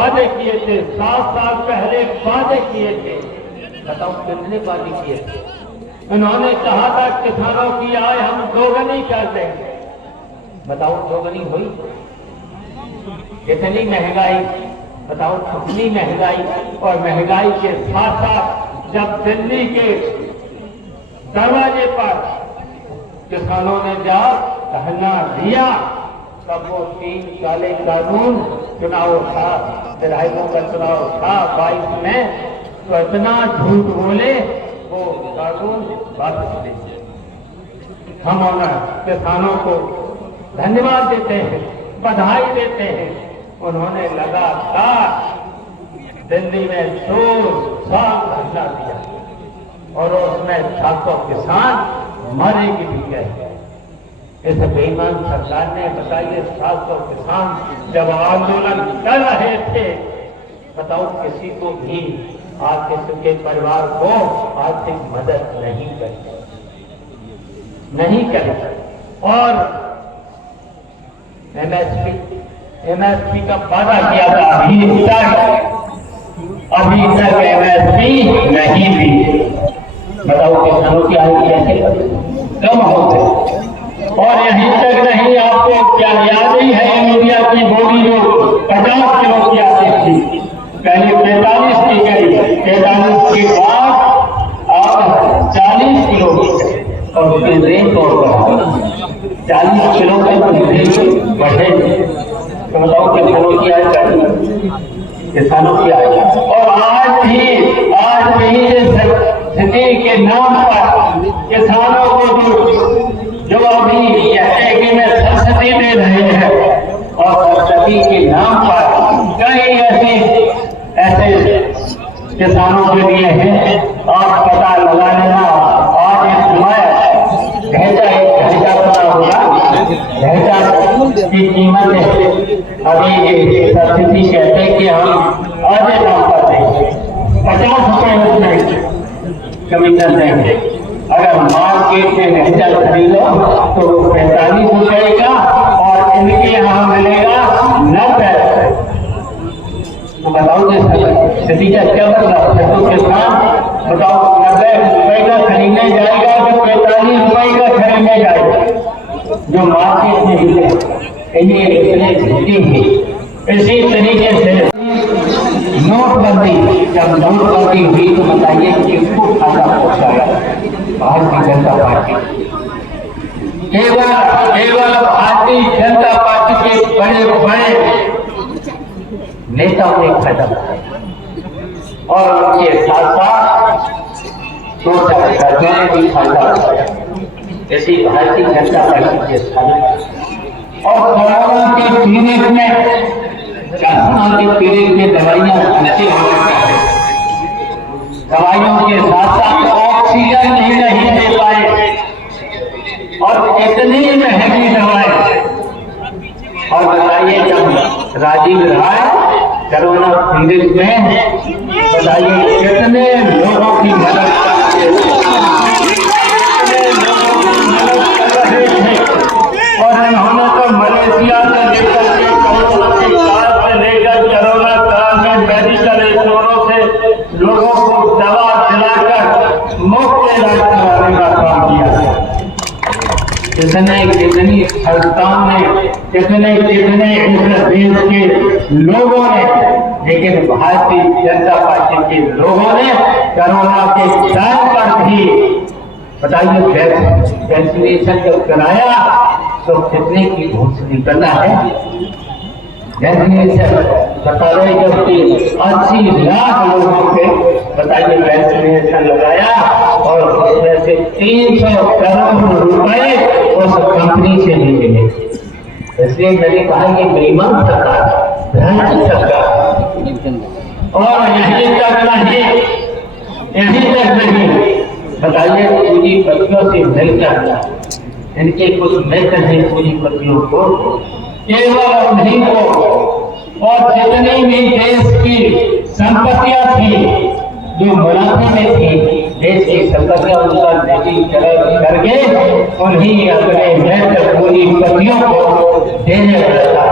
वादे किए थे, 7 साल पहले वादे किए थे। बताओ कितने वादे किए थे? उन्होंने कहा था किसानों की आय हम दोगुनी कर देंगे। बताओ दोगुनी हुई? कितनी महंगाई, बताओ कितनी महंगाई। और महंगाई के साथ साथ जब दिल्ली के दरवाजे पर किसानों ने जब धरना दिया तब वो 3 काले कानून, चुनाव था, विधायकों का चुनाव था 22 में, तो इतना झूठ बोले वो कानून वापस ले। हम किसानों को धन्यवाद देते हैं, बधाई देते हैं। उन्होंने लगातार दिल्ली में 2 साल धरना दिया और उसमें 700 किसान मारे भी गए। इस बेईमान सरकार ने, बताइए, 700 किसान जब आंदोलन कर रहे थे, बताओ किसी को भी किसी के परिवार को आर्थिक मदद नहीं करी। और एमएसपी का वादा किया था, अभी तक एमएसपी नहीं दी। बताओ किसानों की आय कैसे कम हो गई। और यहीं तक नहीं, आपको क्या याद ही है यूरिया की बोरी जो 50 किलो की आती थी, पहले 45 की गई, 45 के बाद अब 40 किलो की, और उसके रेट और 40 किलो का बढ़े। तो बताओ किसानों की आय बढ़ी, किसानों की आय। और आज भी स्थिति के नाम पर किसानों को जो अभी कहते हैं कि मैं सब्सिडी दे रहे हैं, और सब्सिडी के नाम पर कई ऐसे किसानों के लिए हैं। आप पता लगा लेना, आज इस समय ढांचा पता होगा, ढांचा की कीमत अभी सब्सिडी कहते हैं कि हम आधे दाम पर देंगे, 50 रुपए उसमें कमीशन देंगे। अगर मार्केट में ढांचा खरीदो तो वो 45 रुपए का, और इनके यहाँ मिलेगा 90 रुपए। तो बताओ नतीजा क्या बन रहा है? तो किसान बताओ 90 रुपए का खरीदने जाएगा तो 45 रुपए का खरीदने जाएगा जो मार्केट में मिलेगा। ये इसी तरीके से नोटबंदी, जब नोटबंदी हुई तो बताइए किसको फायदा पहुंचाया? भारतीय जनता पार्टी, केवल भारतीय जनता पार्टी के बड़े नेताओं ने फायदा उठाया, और उनके साथ साथ 2-4 राज्यों ने भी फायदा उठाया। ऐसी भारतीय जनता पार्टी के साथ। और कोरोना के पीड़ित में, कोरोना के पीड़ित में दवाइयां अच्छी होनी चाहिए, दवाइयों के साथ साथ ऑक्सीजन नहीं दे पाए, और इतनी महंगी दवाएं। और बताइए जब राजीव राय कोरोना पीड़ित में, बताइए कितने लोगों की मदद कर रहे थे। और इन्होंने तो मलेशिया से लेकर के कोरोना के काल से लेकर कोरोना काल में मेडिकल स्टोरों से लोगों को दवा दिलाकर मुफ्त इलाज कराने का काम किया। कितने संस्थाओं ने, कितने इस देश के लोगों ने, लेकिन भारतीय जनता पार्टी के लोगों ने कोरोना के टाइम पर भी, बताइए, वैक्सीनेशन जब कराया तो कितने की घूस निकलना है। वैक्सीनेशन बता रहे जबकि 80 लाख लोगों के, बताइए, वैक्सीनेशन लगाया, और उसमें से 300 करोड़ रुपए उस कंपनी से नहीं मिले। इसलिए मैंने कहा कि बेईमान सरकार, भ्रष्ट सरकार। और यहीं तक नहीं, बताइए, पूंजीपतियों से मिलकर, इनके कुछ मित्र हैं पूंजीपतियों को, केवल उन्हीं को, और जितनी भी देश की संपत्तियां थी जो मुनाफे में थी, देश की संपत्तियां उनका निजीकरण करके उन्हीं अपने मित्र पूंजीपतियों को देने पड़ता।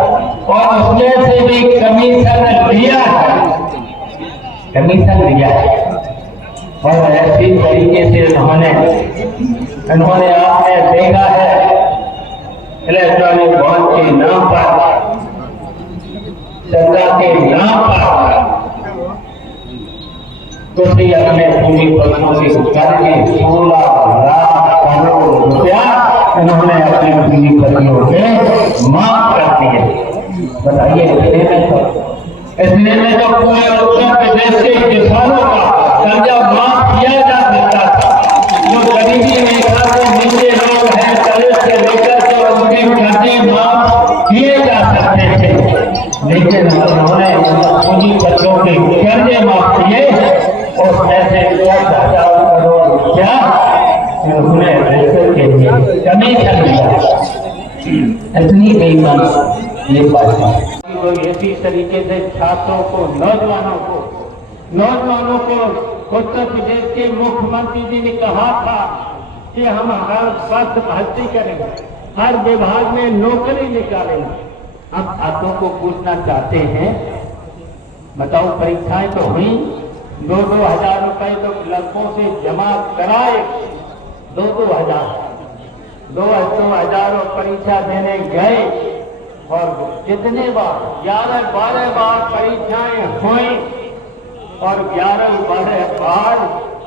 और उसमें से भी कमीशन लिया है, कमीशन लिया है। और ऐसी तरीके से उन्होंने आपने देखा है इलेक्ट्रॉनिक बॉन्ड के नाम पर, सरकार के नाम पर कुछ ही अपने पूंजीपतियों से करके 16 लाख करोड़ रुपया इन्होंने अपने पूंजीपतियों से माफ कर दिए। बताइए इसलिए में तो पूरे उत्तर प्रदेश के किसानों का कर्जा माफ किया जा सकता था। जो गरीबी रेखा से नीचे लोग हैं, दलित से लेकर के उनके कर्जे माफ किए जा सकते थे, लेकिन उन्होंने पूंजीपतियों के कर्जे माफ किए और ऐसे 10,000 करोड़ रुपया उन्होंने के लिए कमीशन दिया। इतनी बेईमान ये बात है। तो इसी तरीके से छात्रों को, नौजवानों को उत्तर प्रदेश के मुख्यमंत्री जी ने कहा था कि हम हर वर्ष भर्ती करेंगे, हर विभाग में नौकरी निकालेंगे। हम छात्रों को पूछना चाहते हैं, बताओ परीक्षाएं तो हुई, 2-2 हजार रुपए तो लड़कों से जमा कराए, 2-2 हजार और परीक्षा देने गए और कितने बार 11-12 बार परीक्षाएं हुई और 11-12 बार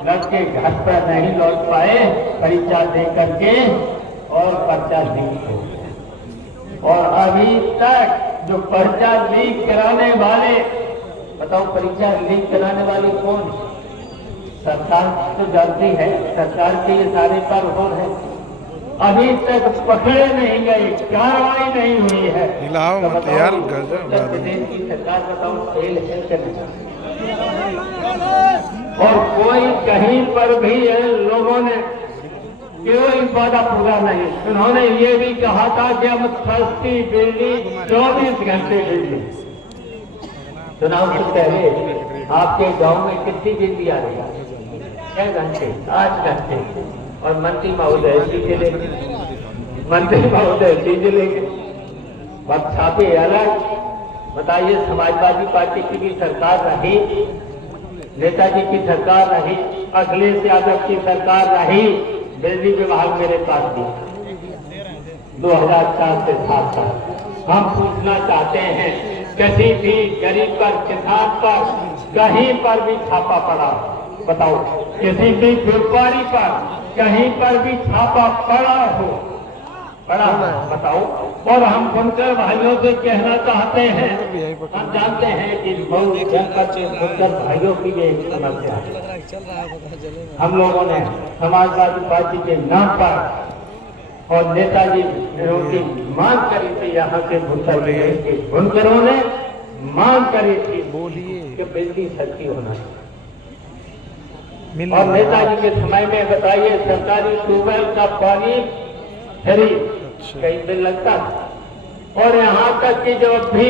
लड़के घर पर नहीं लौट पाए परीक्षा दे करके और पर्चा लीक हो गया। और अभी तक जो पर्चा लीक कराने वाले, बताओ परीक्षा लीक कराने वाले कौन? सरकार तो जानती है, सरकार के ये सारे पर हो रहे, अभी तक पकड़े नहीं गए, कार्रवाई नहीं हुई है। तो बताओ उत्तर प्रदेश की सरकार बताओ फेल है कि नहीं? और कोई कहीं पर भी लोगों ने कोई वादा पूरा नहीं। उन्होंने ये भी कहा था कि हम सस्ती बिजली 24 घंटे बिजली। चुनाव से पहले आपके गांव में कितनी बिजली आ रही है? 6 घंटे, 8 घंटे। और मंत्री महोदय सीधे लेंगे, वक्त छापे अलग। बताइए समाजवादी पार्टी की भी सरकार रही, नेताजी की सरकार रही, अखिलेश यादव की सरकार रही, बिजली विभाग मेरे पास भी 2004 से 7 तक। हम पूछना चाहते हैं, किसी भी गरीब पर, किसान पर कहीं पर भी छापा पड़ा? बताओ किसी भी व्यापारी पर कहीं पर भी छापा पड़ा हो? बताओ। और हम बुनकर भाइयों से कहना चाहते हैं, हम जानते हैं कि बहुत जनपद के बुनकर भाइयों की ये समस्या है। हम लोगों ने समाजवादी पार्टी के नाम पर और नेताजी की मांग करी थी, यहाँ के बुनकरों ने मांग करी थी कि बिजली सस्ती होना चाहिए। और नेताजी के समय में बताइए सरकारी ट्यूबवेल का पानी फ्री कहीं पे लगता था। और यहाँ तक कि जब भी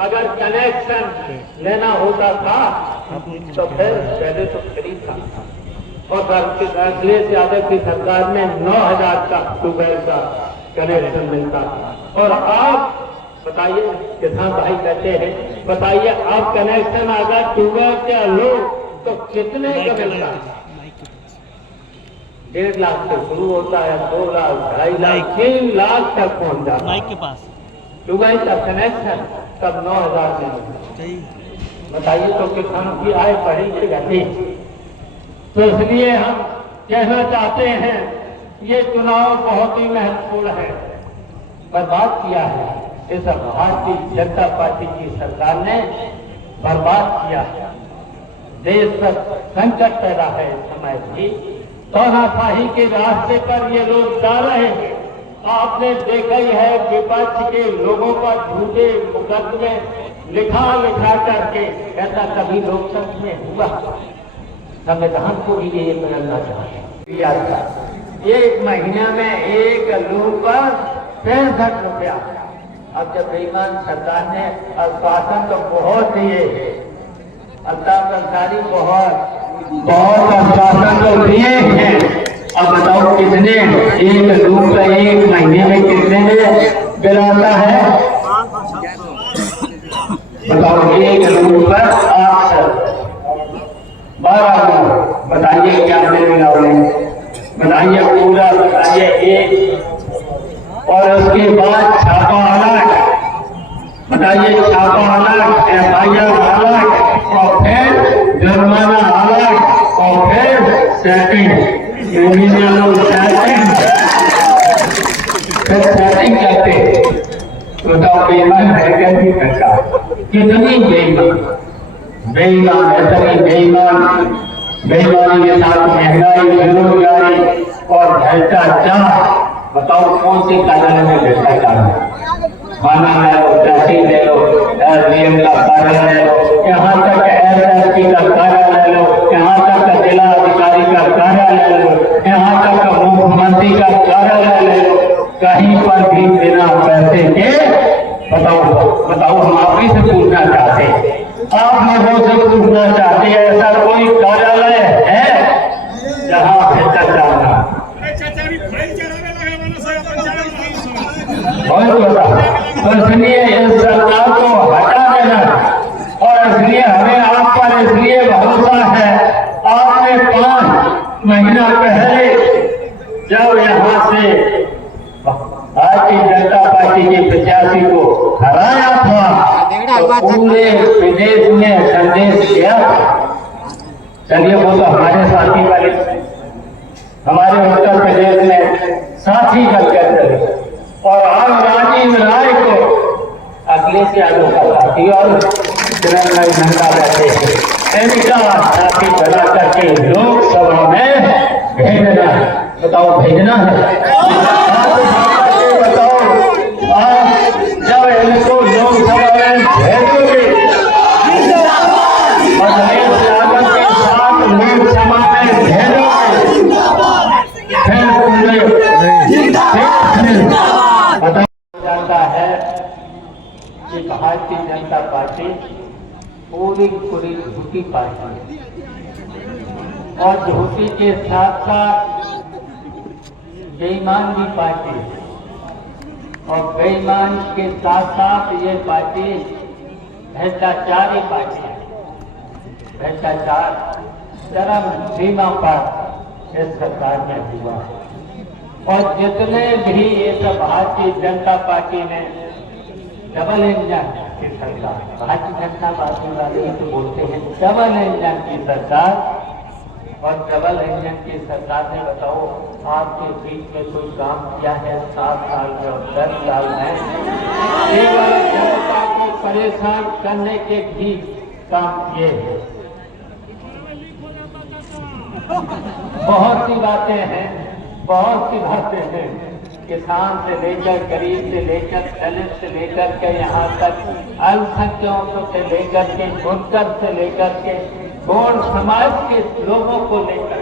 अगर कनेक्शन लेना होता था तो फिर पहले तो फ्री था। और अखिलेश यादव की सरकार में 9,000 का ट्यूबवेल का कनेक्शन मिलता था। और आप बताइए, किसान भाई कहते हैं, बताइए आप कनेक्शन अगर ट्यूबवेल के लोग तो कितने का मिलता है? 1.5 लाख से शुरू होता है, 2 लाख, 2.5 लाख, 3 लाख तक पहुंच जाता है के पास ट्यूबवेल का कनेक्शन, तब 9,000 में। बताइए तो किसानों की आय बढ़ी कि घटी? तो इसलिए हम कहना चाहते हैं, ये चुनाव बहुत ही महत्वपूर्ण है। बर्बाद किया है इस भारतीय जनता पार्टी की सरकार ने, बर्बाद किया है। देश पर संकट पैदा है इस समय भी, तानाशाही के रास्ते पर ये लोग जा रहे हैं। आपने देखा ही है, विपक्ष के लोगों पर झूठे मुकदमे लिखा करके, ऐसा कभी लोकतंत्र में हुआ? संविधान को भी ये बदलना चाहिए। 1 महीने में एक लोग पर 65 रुपया। अब जब बेईमान सरकार ने आश्वासन तो बहुत दिए, सरकारी बहुत आश्वासन तो दिए हैं, अब बताओ कितने? एक रूप का 1 महीने में कितने में बिल आता है? बताओ एक रूट पर 8 सर 12 रूट, बताइए क्या देगा उन्हें, बताइए पूरा, बताइए एक। और उसके बाद छापा अलग, बताइए छापा अलग, FIR अलग, और फिर जुर्माना अलग, और फिर सेटिंग, फिर सेटिंग करते। बताओ बेईमान है कैसी सरकार, कितनी बेईमान, बेईमान इतनी बेईमान, बेईमानी के साथ महंगाई, बेरोजगारी और भ्रष्टाचार। बताओ कौन सी कार्यालय में भ्रष्टाचार है? खाना ले लो, तहसील ले लो, SDM का कार्य ले लो, यहाँ तक SSP का कार्य ले लो, यहाँ तक जिला अधिकारी का कार्य ले लो, यहाँ तक मुख्यमंत्री का कार्यालय ले लो, कहीं पर भी बिना पैसे के। बताओ बताओ, हम आप ही से पूछना चाहते हैं, आप लोगों से पूछना चाहते हैं, ऐसा कोई कार्यालय है जहाँ भ्रष्टाचार ना? तो इसलिए इस सरकार को हटा देना, और इसलिए हमें आप पर इसलिए भरोसा है। आपने 5 महीना पहले जब यहाँ से भारतीय जनता पार्टी के प्रत्याशी को हराया था तो पूरे विदेश में संदेश दिया। चलिए वो तो हमारे साथी वाले, हमारे उत्तर प्रदेश में साथी करके, और आज राजीव राय को अखिलेश यादव का साथी और चिरंजीवी नंदा बैठे इनका साथी बना करके लोकसभा में भेजना। बताओ भेजना है? बताओ आप जब इनको लोकसभा में भेजोगे, अखिलेश यादव के साथ लोकसभा में भेजोगे, फिर पूरे पता जाता है कि भारतीय जनता पार्टी पूरी पूरी झूठी पार्टी, और झूठी के साथ साथ बेईमान भी पार्टी, और बेईमान के साथ साथ ये पार्टी भ्रष्टाचारी पार्टी है। भ्रष्टाचार चरम सीमा पर इस सरकार में हुआ, और जितने भी ये सब भारतीय जनता पार्टी ने डबल इंजन की सरकार, भारतीय जनता पार्टी वाले तो बोलते हैं डबल इंजन की सरकार, और डबल इंजन की सरकार ने बताओ आपके बीच में कोई काम किया है 7 साल में और 10 साल में? केवल जनता को परेशान करने के भी काम किए हैं। बहुत सी बातें हैं, बहुत सी बातें हैं, किसान से लेकर गरीब से लेकर दलित से लेकर के यहाँ तक अल्पसंख्यकों से लेकर के बुनकर से लेकर के गौड़ समाज के लोगों को लेकर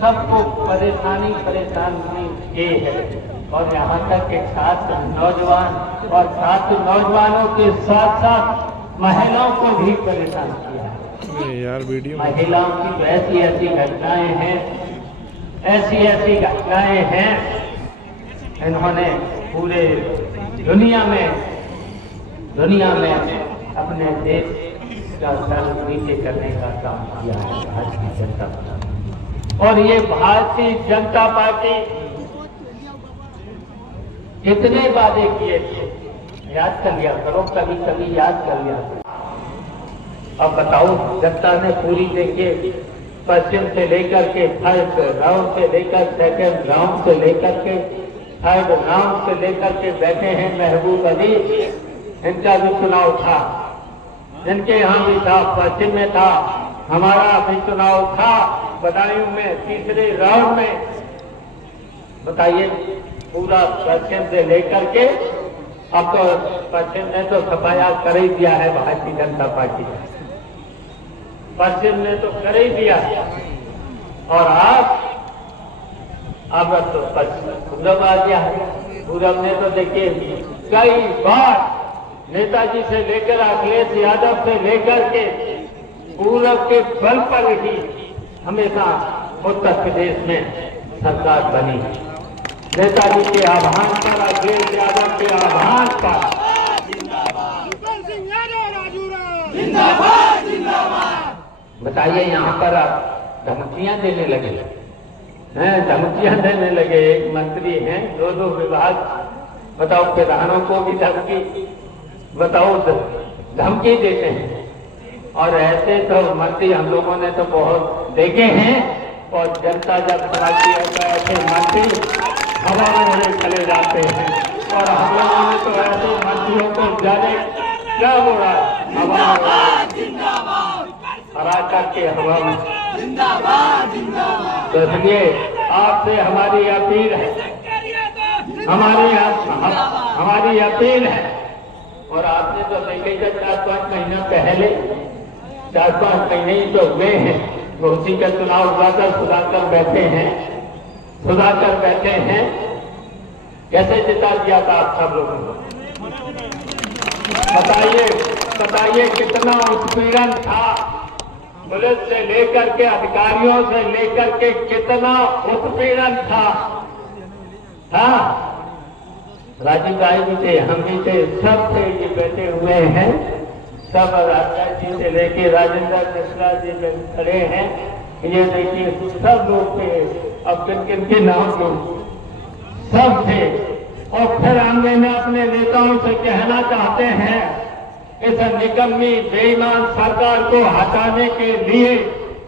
सबको परेशानी ये है। और यहाँ तक के साथ नौजवान, और साथ नौजवानों के साथ साथ महिलाओं को भी परेशान किया यार। वीडियो महिलाओं की ऐसी ऐसी घटनाएं हैं, ऐसी ऐसी घटनाएं हैं, इन्होंने पूरे दुनिया में अपने देश का सर नीचे करने का काम किया है भारतीय जनता पार्टी। और ये भारतीय जनता पार्टी कितने वादे किए थे, याद कर लिया करो, कभी कभी याद कर लिया। अब बताओ जनता ने पूरी देखिए, पश्चिम से लेकर के फर्स्ट राउंड से लेकर सेकंड राउंड से लेकर के थर्ड राउंड से लेकर के बैठे हैं। महबूब अली, इनका भी चुनाव था, जिनके यहाँ भी था, पश्चिम में था, हमारा भी चुनाव था बदायूं में तीसरे राउंड में। बताइए पूरा पश्चिम से लेकर के, अब तो पश्चिम ने तो सफाया कर ही दिया है भारतीय जनता पार्टी, पश्चिम ने तो कर ही दिया। और अब तो पूरब आ गया है। पूरब ने तो देखिए कई बार नेताजी से लेकर अखिलेश यादव से लेकर के पूरब के बल पर ही हमेशा उत्तर प्रदेश में सरकार बनी। नेताजी के आह्वान पर, अखिलेश यादव के आह्वान पर बताइए, यहाँ पर आप धमकियां देने लगे हैं, धमकियां देने लगे। एक मंत्री हैं, दो विभाग, बताओ, प्रधानों को भी धमकी, बताओ, धमकी देते हैं। और ऐसे तो मंत्री हम लोगों ने तो बहुत देखे हैं, और जनता जब सुनाती है तो ऐसे मंत्री हवा में उड़े चले जाते हैं। और हम लोगों ने तो ऐसे मंत्रियों को जाने क्या बोला, हवा में हरा करके हवा में। तो इसलिए आपसे हमारी अपील है, हमारी अपील है। और आपने तो देखे जब 4-5 महीना पहले, 4-5 महीने ही तो हुए हैं, घोसी का चुनाव हुआ था, सुधाकर बैठे हैं, कैसे जिता दिया था आप सब लोगों को? बताइए कितना उत्पीड़न था, पुलिस से लेकर के, अधिकारियों से लेकर के, कितना उत्पीड़न था। हाँ, राजीव भाई भी थे, हम भी थे, सब थे, ये बैठे हुए हैं, सब राजा जी से लेके राजेंद्र मिश्रा जी खड़े हैं, ये देखिए सब लोग थे। अब किन के नाम लो, सब थे। और फिर हम अपने नेताओं से कहना चाहते हैं, इस निकम्मी बेईमान सरकार को हटाने के लिए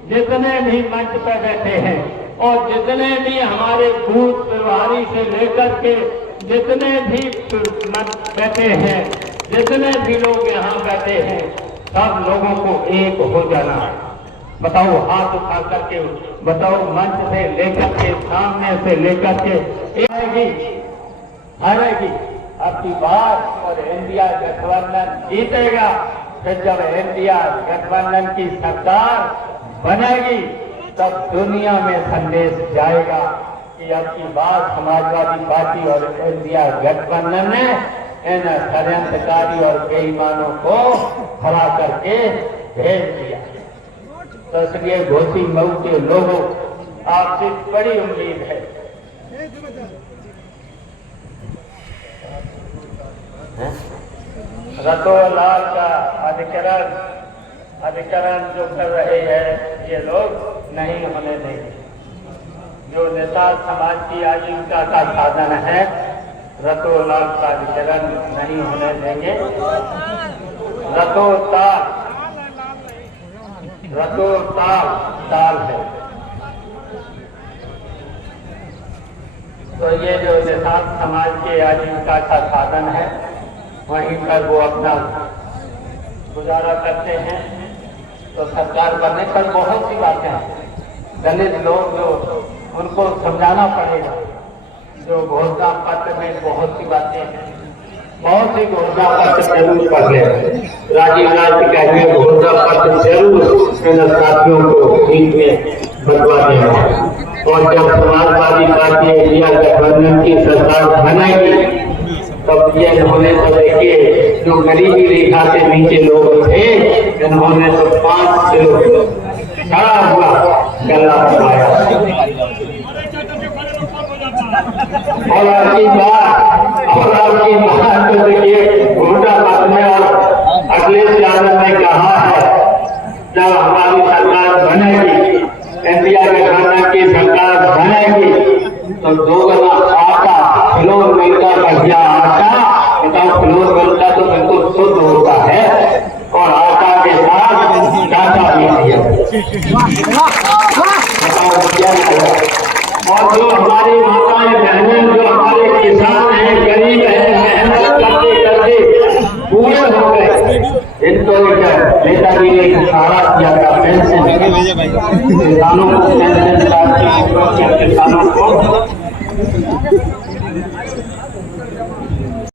जितने भी मंच पर बैठे हैं, और जितने भी हमारे बूथ प्रभारी से लेकर के जितने भी बैठे हैं, जितने भी लोग यहाँ बैठे हैं, सब लोगों को एक हो जाना है। बताओ, हाथ उठा करके बताओ, मंच से लेकर के, सामने से लेकर के हारेगी आपकी बात, और इंडिया गठबंधन जीतेगा। फिर जब इंडिया गठबंधन की सरकार बनेगी, तब दुनिया में संदेश जाएगा कि आपकी बात समाजवादी पार्टी और इंडिया गठबंधन ने इन षड्यंत्रकारी और बेईमानों को हरा करके भेज दिया। तो इसलिए घोसी मऊ के लोगों, आपसे बड़ी उम्मीद है। रतोलाल का अधिकरण जो कर रहे हैं ये लोग नहीं होने देंगे। जो नेता समाज की आजीविका का साधन है, रतोलाल का अधिकरण नहीं होने देंगे। ताल है। तो ये जो नेता समाज के आजीविका का साधन है, वहीं पर वो अपना गुजारा करते हैं। तो सरकार बनने पर बहुत सी बातें हैं, दलित लोग जो उनको समझाना पड़ेगा। जो घोषणा पत्र में बहुत सी बातें हैं, बहुत सी घोषणा पत्र जरूर पढ़ ले। राजीव गांधी कहेंगे घोषणा पत्र जरूर इन साथियों को बीच में बदवा देना। और जब समाजवादी पार्टी इंडिया गठबंधन की सरकार बनेगी, तब ये इन्होंने तो देखिए, जो गरीबी रेखा से नीचे लोग थे, इन्होंने तो 5 किलो खड़ा हुआ गला बनाया। और आपकी बात तो देखिए, घोटा पत्र में और अखिलेश यादव ने कहा है, जब हमारी सरकार बनेगी, इंडिया गठबंधन की सरकार बनेगी, तो 2 गुना आटा, फ्लोर मिलता बढ़िया आटा, बताओ, फ्लोर मिलता तो बिल्कुल शुद्ध होता है, और आटा के साथ डाटा भी दिया। बताओ क्या है। और जो हमारी माताएं बहनें, जो हमारे किसान हैं, गरीब हैं, मेहनत करते करते पूरे हो गए, इनको नेताजी ने इशारा किया था, पेंशन किसानों को